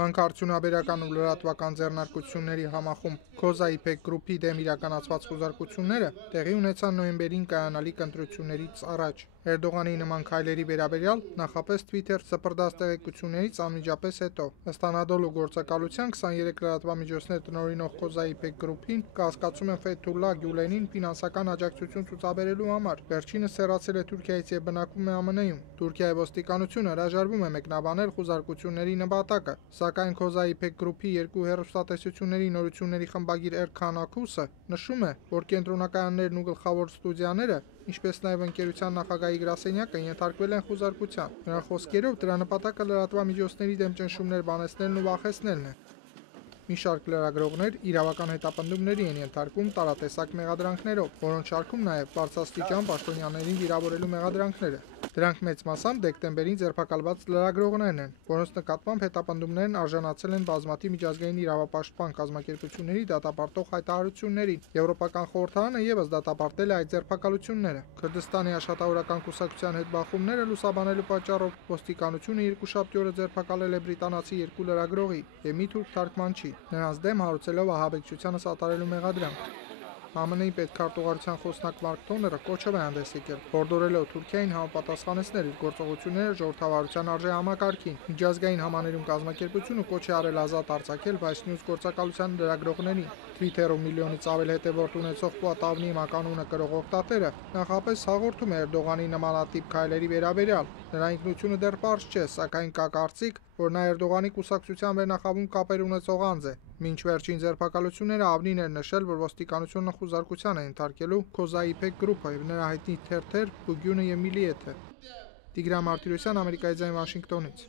Հանքարդյունաբերական ու լրատվական ձեռնարկությունների համախումբ Քոզայիփեկ գրուպի դեմ իրականացված խուզարկությունները տեղի ունեցան նոյեմբերին կայանալիք ընտրություններից առաջ։ Էրդողանի նման քայլերի վերաբերյալ նախապես Twitter սպրդած տեղեկություններից անմիջապես հետո։ Ըստ Անադոլու գործակալության 23 լրատվամիջոցներ տնօրինող Քոզայիփեկ գրուպին կասկածում են Ֆեթուլլահ Գյուլենին ֆինանսական աջակցություն ցուցաբերելու համար։ Վերջինս հեռացել է Թուրքիայից եւ բնակվում է ԱՄՆ-ում։ Թուրքիայի ոստիկանությունը հրաժարվում է մեկնաբանել խուզարկությունների նպատակը, սակայն Քոզայիփեկ գրուպի երկու հեռուստատեսությունների նորությունների խմբագիր Էրքան Աքուսը նշում է, որ կենտրոնակայաններն ու գլխավոր ստուդիաները, ինչպես նաև ընկերության նախագահի գրասենյակը ենթարկվել են խուզարկության։ Նրա խոսքերով դրա նպատակը լրատվամիջոցների դեմ ճնշումներ բանեցնելն ու վախեցնելն է։ Մի շարք լրագրողներ իրավական հետապնդումների են ենթարկվում տարատեսակ մեղադրանքներով, որոնց շարքում նաև բարձրաստիճան պաշտոնյաներին վիրավորելու մեղադրանքները։ Դրանք մեծ մասամբ դեկտեմբերին ձերբակալված լրագրողներն են, որոնց նկատմամբ հետապնդումներն արժանացել են բազմաթիվ միջազգային իրավապաշտպան կազմակերպությունների դատապարտող հայտարարություններին։ Եվրոպական խորհրդարանը ևս դատապարտել է այդ ձերբակալությունները։ Քրդստանի աշխատավորական կուսակցության հետ բախումները լուսաբանելու պատճառով ոստիկանությունը երկուշաբթի օրը ձերբակալել է բրիտանացի երկու լրագրողի եւ մի թուրք թարգմանչի, նրանց դեմ հարուցելով ահաբեկչությանը սատարելու մեղադրանք։ ԱՄՆ-ի պետքարտուղարության խոսնակ Մարկ Թոները կոչով է հանդես եկել, հորդորելով Թուրքիային համապատասխանեցնել իր գործողությունները ժողովրդավարության արժե համակարգին։ Միջազգային համաներում կազմակերպությունը կոչ է արել ազատ արձակել Vice News գործակալության լրագրողներին։ Twitter-ում միլիոնից ավել հետևորդ ունեցող Պուատավնի մականունը կրող օգտատերը նախապես հաղորդում է Էրդողանի նմանատիպ քայլերի վերաբերյալ։ Նրա ինքնությունը դեռ պարզ չէ, սակայն կա կարծիք, որ նա Էրդողանի կուսակցության վերնախավում կապեր ունեցող անձ է։ Մինչ վերջին ձերբակալությունները Ավնին էր նշել, որ ոստիկանությունը խուզարկության է ենթարկելու Քոզայիփեկ գրուպը եւ նրա հայտնի թերթեր Բուգյունը եւ Միլիեթը։ Տիգրան Մարտիրոսյան, Ամերիկայի ձայն, Վաշինգտոնից։